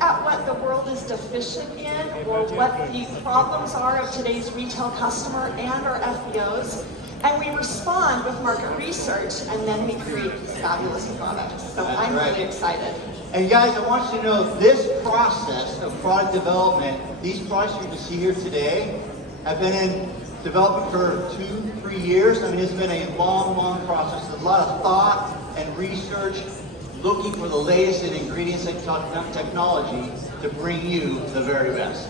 at what the world is deficient in, or what the problems are of today's retail customer and our FBOs, and we respond with market research, and then we create these fabulous products. So I'm really excited. And guys, I want you to know this process of product development, these products you're going to see here today have been in development for 2-3 years. I mean, it's been a long, long process. A lot of thought and research, looking for the latest in ingredients and technology to bring you the very best.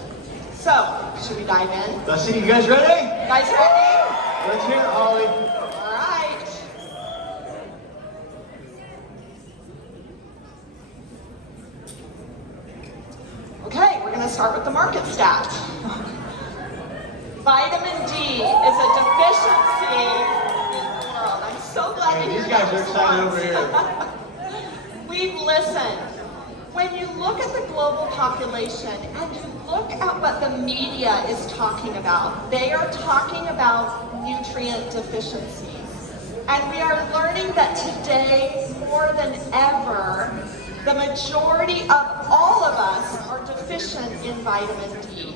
So, should we dive in? Let's see, you guys ready? You guys ready? Let's hear it, Holly. All right. Okay, we're going to start with the market stat. Vitamin D is a deficiency in the world. I'm so glad to hear these guys are excited over here. We've listened. When you look at the global population and you look at what the media is talking about, they are talking about nutrient deficiencies. And we are learning that today, more than ever, the majority of all of us are deficient in vitamin D.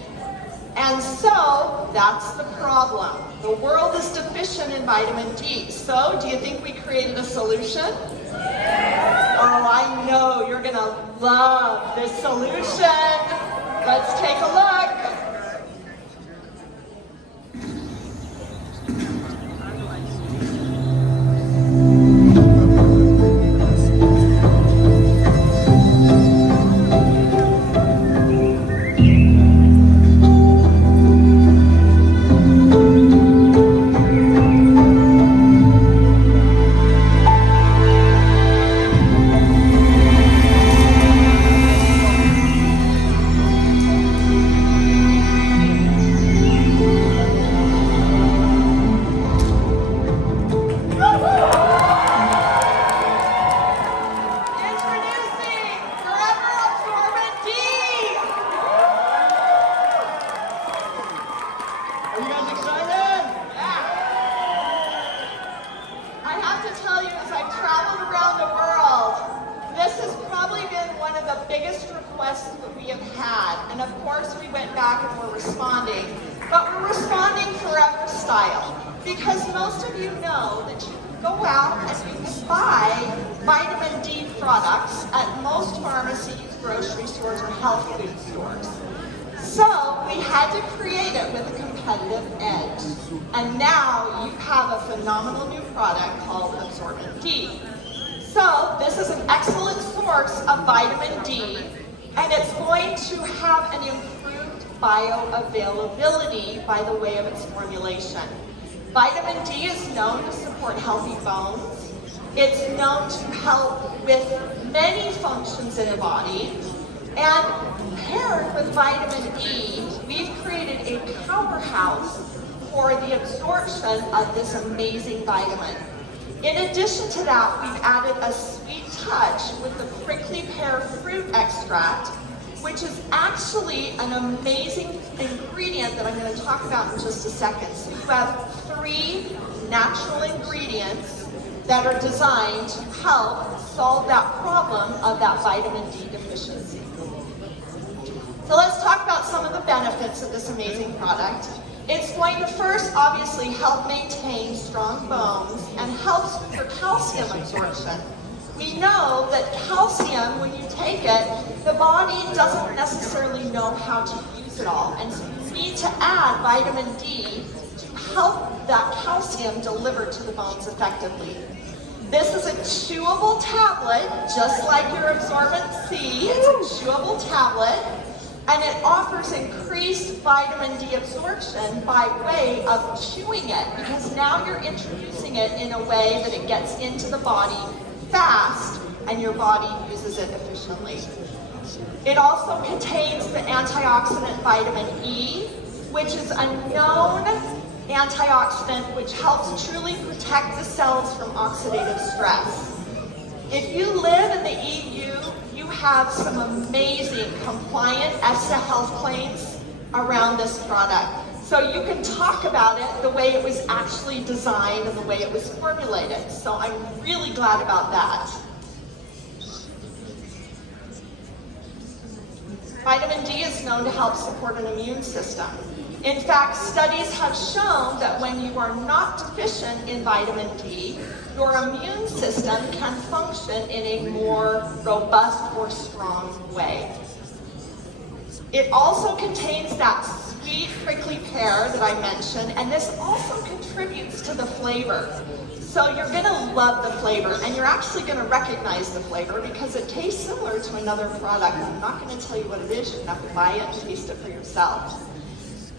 And so, that's the problem. The world is deficient in vitamin D. So, do you think we created a solution? Oh, I know you're going to love this solution. Let's take a look. And of course we went back and we're responding, but we're responding forever style. Because most of you know that you can go out and you can buy vitamin D products at most pharmacies, grocery stores, or health food stores. So we had to create it with a competitive edge. And now you have a phenomenal new product called Absorbent D. So this is an excellent source of vitamin D, and it's going to have an improved bioavailability by the way of its formulation. Vitamin D is known to support healthy bones. It's known to help with many functions in the body. And paired with vitamin E, we've created a powerhouse for the absorption of this amazing vitamin. In addition to that, we've added a sweet touch with the prickly pear fruit extract, which is actually an amazing ingredient that I'm going to talk about in just a second. So you have 3 natural ingredients that are designed to help solve that problem of that vitamin D deficiency. So let's talk about some of the benefits of this amazing product. It's going to first obviously help maintain strong bones and helps with your calcium absorption. We know that calcium, when you take it, the body doesn't necessarily know how to use it all. And so you need to add vitamin D to help that calcium deliver to the bones effectively. This is a chewable tablet, just like your Absorbent C. It's a chewable tablet. And it offers increased vitamin D absorption by way of chewing it, because now you're introducing it in a way that it gets into the body fast and your body uses it efficiently. It also contains the antioxidant vitamin E, which is a known antioxidant which helps truly protect the cells from oxidative stress. If you live in the EU, you have some amazing compliant EFSA health claims around this product. So you can talk about it the way it was actually designed and the way it was formulated. So I'm really glad about that. Vitamin D is known to help support an immune system. In fact, studies have shown that when you are not deficient in vitamin D, your immune system can function in a more robust or strong way. It also contains that sweet prickly pear that I mentioned, and this also contributes to the flavor. So you're gonna love the flavor, and you're actually gonna recognize the flavor because it tastes similar to another product. I'm not gonna tell you what it is, you're gonna have to buy it and taste it for yourself.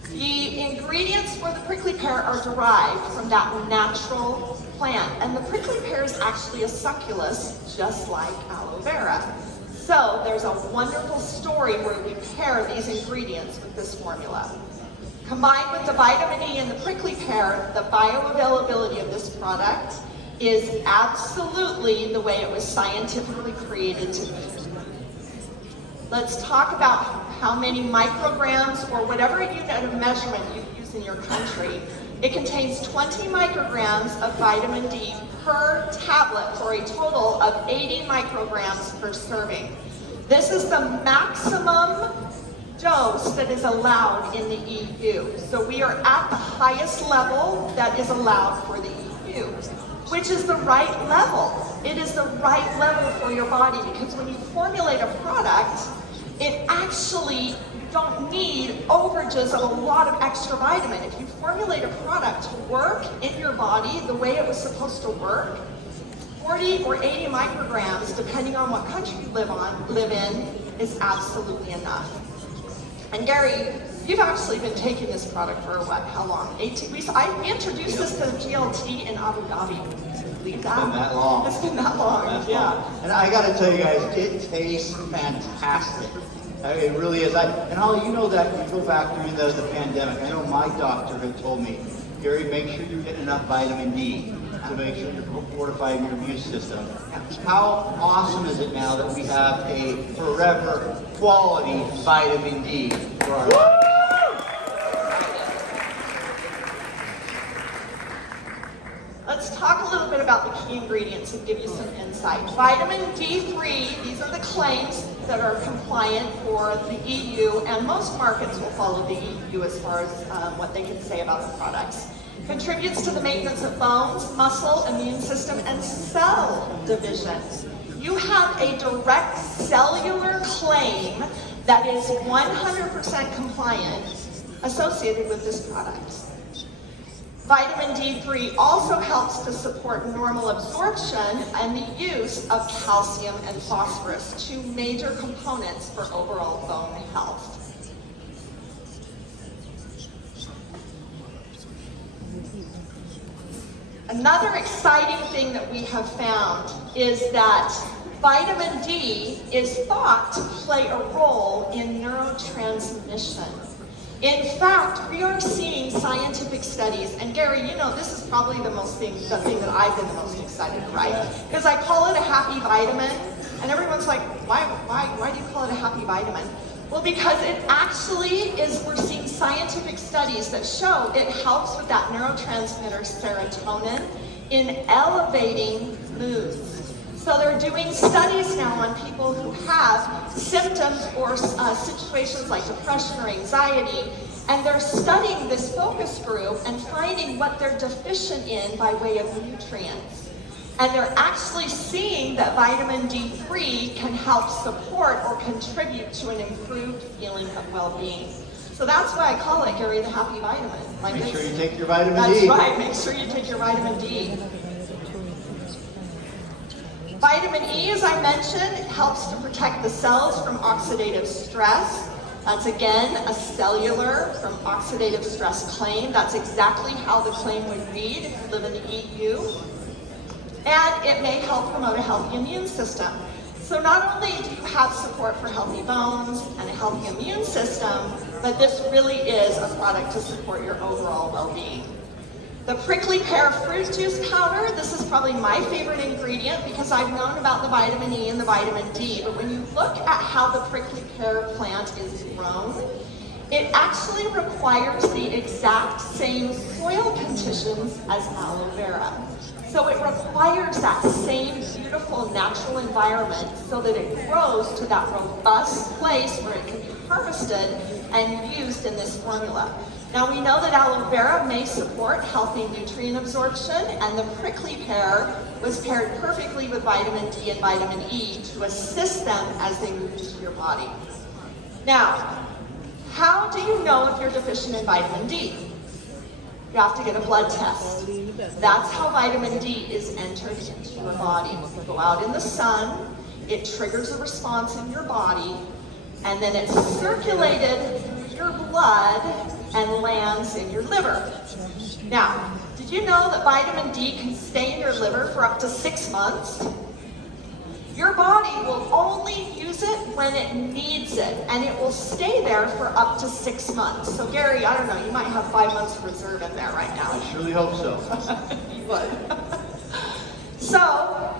The ingredients for the prickly pear are derived from that natural plant, and the prickly pear is actually a succulus, just like aloe vera. So there's a wonderful story where we pair these ingredients with this formula. Combined with the vitamin E and the prickly pear, the bioavailability of this product is absolutely the way it was scientifically created to be. Let's talk about how many micrograms or whatever unit of measurement you use in your country. It contains 20 micrograms of vitamin D per tablet for a total of 80 micrograms per serving. This is the maximum dose that is allowed in the EU. So we are at the highest level that is allowed for the EU, which is the right level. It is the right level for your body because when you formulate a product, it actually, you don't need overages of a lot of extra vitamin. If you formulate a product to work in your body the way it was supposed to work, 40 or 80 micrograms, depending on what country you live in, is absolutely enough. And Gary, you've actually been taking this product for what, how long? 18 weeks? We introduced this to GLT in Abu Dhabi. Believe that? It's been that long. It's been that long, yeah. And I got to tell you guys, it tastes fantastic. It really is. And Holly, you know that when you go back during the pandemic, I know my doctor had told me, Gary, make sure you're getting enough vitamin D to make sure you're fortifying your immune system. How awesome is it now that we have a forever quality vitamin D for our lives? Let's talk a little bit about the key ingredients and give you some insight. Vitamin D3, these are the claims that are compliant for the EU, and most markets will follow the EU as far as what they can say about the products. Contributes to the maintenance of bones, muscle, immune system, and cell divisions. You have a direct cellular claim that is 100% compliant associated with this product. Vitamin D3 also helps to support normal absorption and the use of calcium and phosphorus, two major components for overall bone health. Another exciting thing that we have found is that vitamin D is thought to play a role in neurotransmission. In fact, we are seeing scientific studies, and Gary, you know, this is probably the thing that I've been the most excited, right? Because I call it a happy vitamin, and everyone's like, why do you call it a happy vitamin? Well, because it actually is, we're seeing scientific studies that show it helps with that neurotransmitter serotonin in elevating moods. So they're doing studies now on people who have symptoms or situations like depression or anxiety, and they're studying this focus group and finding what they're deficient in by way of nutrients. And they're actually seeing that vitamin D3 can help support or contribute to an improved feeling of well-being. So that's why I call it, Gary, the happy vitamin. Make sure you take your vitamin D. That's right, make sure you take your vitamin D. Vitamin E, as I mentioned, helps to protect the cells from oxidative stress. That's again a cellular from oxidative stress claim. That's exactly how the claim would read if you live in the EU. And it may help promote a healthy immune system. So not only do you have support for healthy bones and a healthy immune system, but this really is a product to support your overall well-being. The prickly pear fruit juice powder, this is probably my favorite ingredient because I've known about the vitamin E and the vitamin D, but when you look at how the prickly pear plant is grown, It actually requires the exact same soil conditions as aloe vera. So it requires that same beautiful natural environment so that it grows to that robust place where it can be harvested and used in this formula. Now we know that aloe vera may support healthy nutrient absorption, and the prickly pear was paired perfectly with vitamin D and vitamin E to assist them as they move into your body. Now, how do you know if you're deficient in vitamin D? You have to get a blood test. That's how vitamin D is entered into your body. You go out in the sun, it triggers a response in your body, and then it's circulated through your blood and lands in your liver. Now, did you know that vitamin D can stay in your liver for up to 6 months? Your body will only use it when it needs it, and it will stay there for up to 6 months. So Gary, I don't know, you might have 5 months reserve in there right now. I surely hope so. You would. So,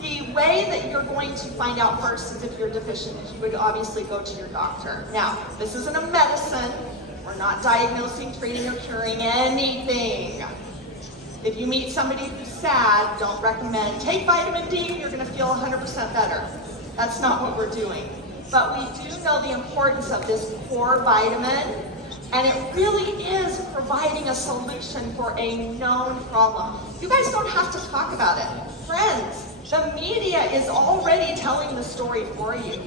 the way that you're going to find out first is if you're deficient is you would obviously go to your doctor. Now, this isn't a medicine. We're not diagnosing, treating, or curing anything. If you meet somebody who's sad, don't recommend, take vitamin D and you're going to feel 100% better. That's not what we're doing. But we do know the importance of this core vitamin, and it really is providing a solution for a known problem. You guys don't have to talk about it. Friends, the media is already telling the story for you.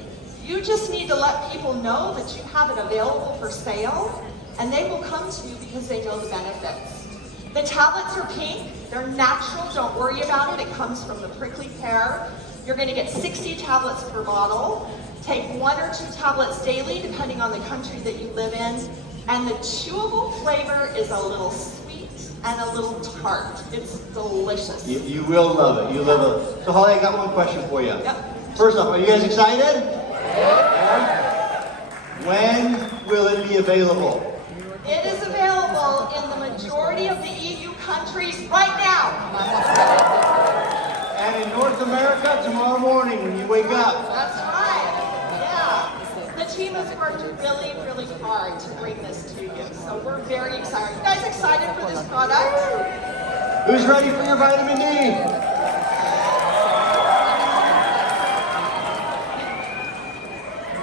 You just need to let people know that you have it available for sale, and they will come to you because they know the benefits. The tablets are pink, they're natural, don't worry about it. It comes from the prickly pear. You're going to get 60 tablets per bottle. Take 1 or 2 tablets daily, depending on the country that you live in. And the chewable flavor is a little sweet and a little tart. It's delicious. You will love it. You love it. So Holly, I got one question for you. Yep. First off, are you guys excited? Yeah. When will it be available? It is available in the majority of the EU countries right now. And in North America tomorrow morning when you wake up. That's right. Yeah. The team has worked really, really hard to bring this to you. So we're very excited. You guys excited for this product? Who's ready for your vitamin D?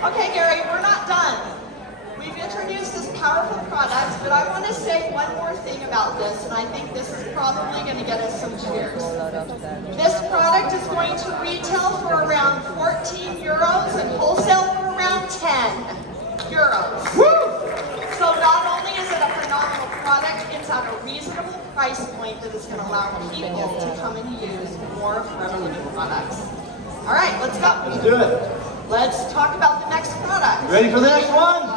Okay, Gary, we're not done. We've introduced this powerful product, but I want to say one more thing about this, and I think this is probably going to get us some cheers. This product is going to retail for around 14 euros and wholesale for around 10 euros. Woo! So not only is it a phenomenal product, it's at a reasonable price point that is going to allow people to come and use more of Revolution products. All right, let's go. Let's do it. Let's talk about the next product. Ready for the next one?